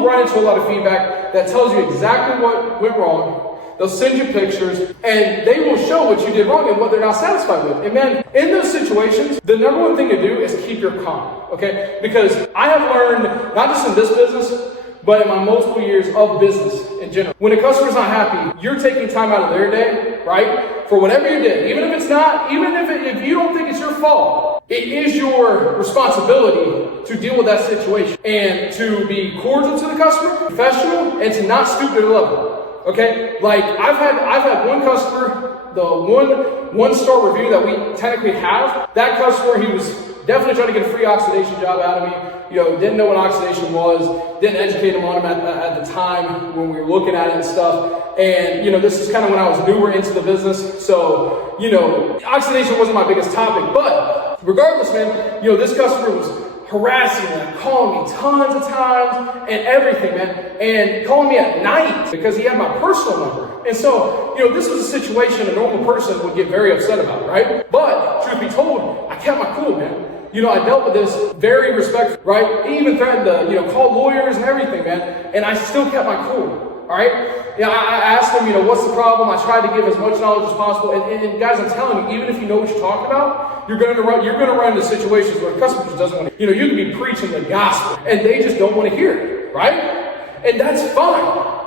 will run into a lot of feedback that tells you exactly what went wrong. They'll send you pictures, and they will show what you did wrong and what they're not satisfied with. And man, in those situations, the number one thing to do is keep your calm, okay? Because I have learned, not just in this business, but in my multiple years of business in general, when a customer's not happy, you're taking time out of their day, right? For whatever you did, even if it's not, even if you don't think it's your fault, it is your responsibility to deal with that situation and to be cordial to the customer, professional, and to not stoop to the level. Okay, like I've had one customer, the one star review that we technically have. That customer, he was definitely trying to get a free oxidation job out of me. Didn't know what oxidation was, didn't educate him on it at the time when we were looking at it and stuff. And this is kind of when I was newer into the business, so oxidation wasn't my biggest topic. But regardless, man, this customer was harassing me, calling me tons of times and everything, man, and calling me at night because he had my personal number. And so, this was a situation a normal person would get very upset about, right? But truth be told, I kept my cool, man. I dealt with this very respectfully, right? He even threatened to, call lawyers and everything, man, and I still kept my cool. All right. I asked him, what's the problem? I tried to give as much knowledge as possible. And guys, I'm telling you, even if you know what you're talking about, you're going to run into situations where the customer just doesn't want to. You can be preaching the gospel, and they just don't want to hear it, right? And that's fine.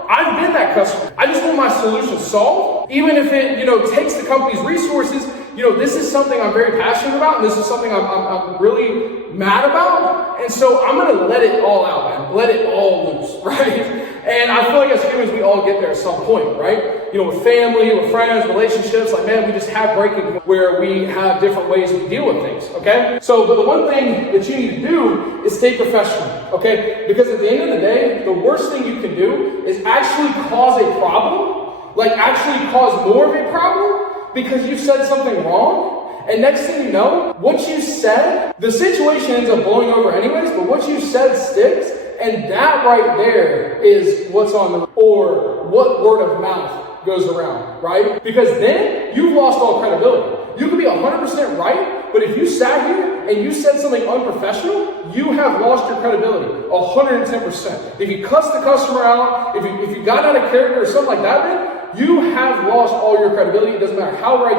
I've been that customer. I just want my solution solved, even if it, takes the company's resources. This is something I'm very passionate about, and this is something I'm really mad about. And so I'm going to let it all out, man. Let it all loose, right? And I feel like as humans, we all get there at some point, right? With family, with friends, relationships, like, man, we just have breaking points where we have different ways we deal with things, okay? So, but the one thing that you need to do is stay professional, okay? Because at the end of the day, the worst thing you can do is actually cause a problem, like actually cause more of a problem because you said something wrong. And next thing you know, what you said, the situation ends up blowing over anyways, but what you said sticks. And that right there is what's on the, or what word of mouth goes around, right? Because then you've lost all credibility. You could be 100% right, but if you sat here and you said something unprofessional, you have lost your credibility 110%. If you cussed the customer out, if you got out of character or something like that, then you have lost all your credibility. It doesn't matter how right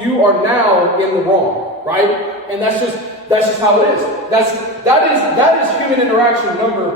you are now in the wrong, right? And that's just how it is. That is human interaction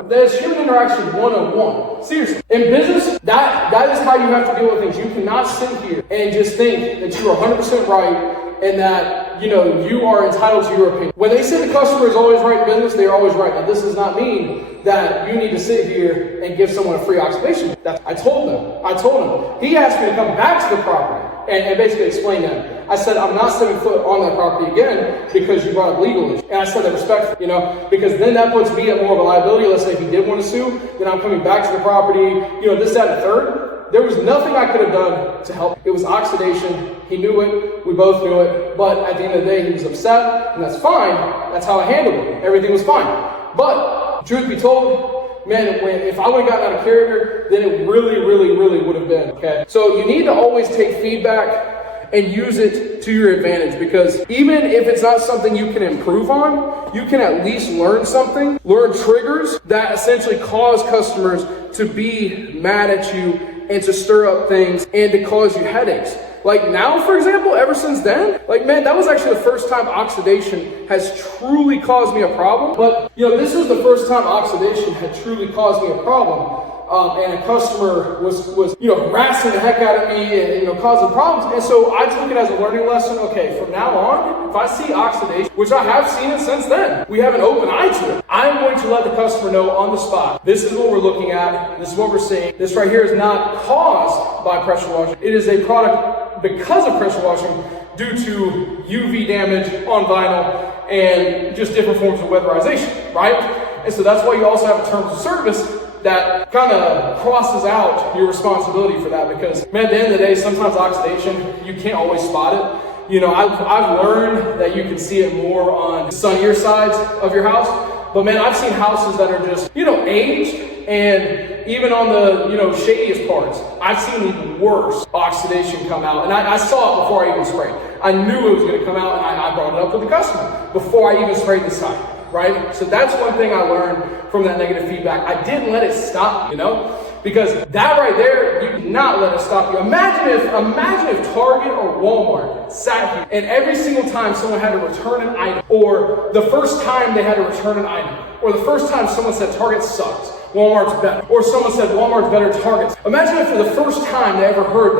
that is human interaction 101. Seriously. In business, that is how you have to deal with things. You cannot sit here and just think that you are 100% right and that you are entitled to your opinion. When they say the customer is always right in business, they are always right. Now, this does not mean that you need to sit here and give someone a free oxidation. I told him. He asked me to come back to the property and basically explain that. I said, I'm not stepping foot on that property again because you brought up legal issues. And I said that respectfully, because then that puts me at more of a liability. Let's say if he did want to sue, then I'm coming back to the property, this, that, and the third. There was nothing I could have done to help. It was oxidation. He knew it. We both knew it. But at the end of the day, he was upset, and that's fine. That's how I handled it. Everything was fine. But truth be told, man, if I would have gotten out of character, then it really, really, really would have been, okay? So you need to always take feedback and use it to your advantage, because even if it's not something you can improve on, you can at least learn something, learn triggers that essentially cause customers to be mad at you and to stir up things and to cause you headaches. Like now, for example, ever since then, like, man, that was actually the first time oxidation has truly caused me a problem. But, this is the first time oxidation had truly caused me a problem. And a customer was harassing the heck out of me and, causing problems. And so I took it as a learning lesson. Okay, from now on, if I see oxidation, which I have seen it since then, we have an open eye to it. I'm going to let the customer know on the spot, this is what we're looking at. This is what we're seeing. This right here is not caused by pressure washing. It is a product because of pressure washing due to UV damage on vinyl and just different forms of weatherization, right? And so that's why you also have a terms of service that kind of crosses out your responsibility for that, because, man, at the end of the day, sometimes oxidation, you can't always spot it. I've learned that you can see it more on the sunnier sides of your house, but man, I've seen houses that are just, aged, and even on the, shadiest parts, I've seen even worse oxidation come out, and I saw it before I even sprayed. I knew it was going to come out, and I brought it up with the customer before I even sprayed this time. right? So that's one thing I learned from that negative feedback. I didn't let it stop me, you know? Because that right there, you did not let it stop you. Imagine if Target or Walmart sat here and every single time someone had to return an item, or the first time they had to return an item, or the first time someone said Target sucks, Walmart's better, or someone said Walmart's better, Target's. Imagine if for the first time they ever heard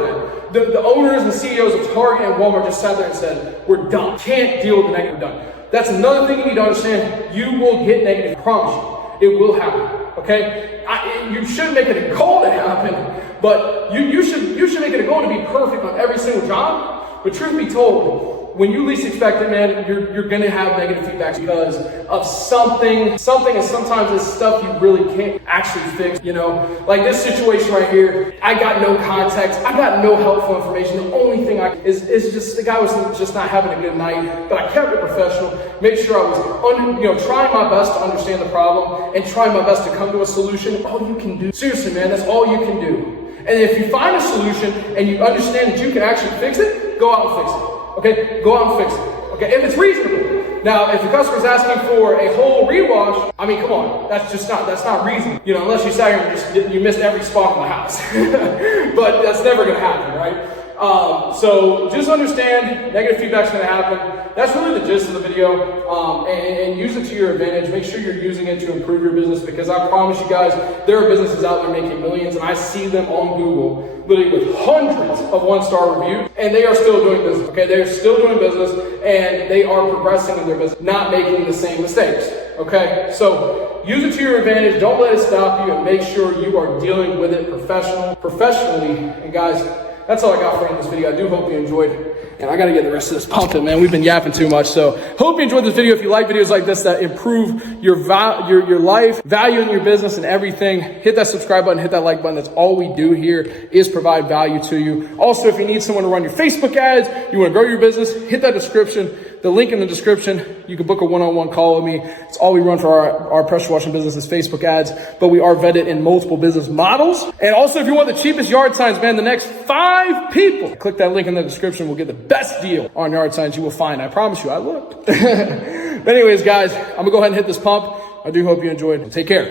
that, the owners and CEOs of Target and Walmart just sat there and said, we're done, can't deal with the negative, done. That's another thing you need to understand. You will get negative, I promise you. It will happen. Okay, you should make it a goal to happen, but you should make it a goal to be perfect on every single job. But truth be told, when you least expect it, man, you're gonna have negative feedback because of something, and sometimes it's stuff you really can't actually fix. You know, like this situation right here, I got no context, I got no helpful information. The only thing is just the guy was just not having a good night, but I kept it professional, made sure I was trying my best to understand the problem and trying my best to come to a solution. All you can do, seriously, man, that's all you can do. And if you find a solution and you understand that you can actually fix it, go out and fix it. Okay, go out and fix it. Okay, if it's reasonable. Now, if the customer's asking for a whole rewash, I mean, come on, that's not reasonable. You know, unless you sat here and you missed every spot in the house. But that's never gonna happen, right? So just understand negative feedback's gonna happen. That's really the gist of the video, and use it to your advantage. Make sure you're using it to improve your business, because I promise you guys, there are businesses out there making millions, and I see them on Google literally with hundreds of one-star reviews, and they are still doing business, okay? They're still doing business, and they are progressing in their business, not making the same mistakes, okay? So use it to your advantage. Don't let it stop you, and make sure you are dealing with it professionally. And guys, that's all I got for you in this video. I do hope you enjoyed. And I gotta get the rest of this pumping, man. We've been yapping too much. So hope you enjoyed this video. If you like videos like this that improve your life, value in your business and everything, hit that subscribe button, hit that like button. That's all we do here is provide value to you. Also, if you need someone to run your Facebook ads, you wanna grow your business, hit that description. The link in the description, you can book a one-on-one call with me. It's all we run for our pressure washing business is Facebook ads, but we are vetted in multiple business models. And also, if you want the cheapest yard signs, man, the next 5 people, click that link in the description, will get the best deal on yard signs you will find. I promise you, I looked. But anyways, guys, I'm gonna go ahead and hit this pump. I do hope you enjoyed. Take care.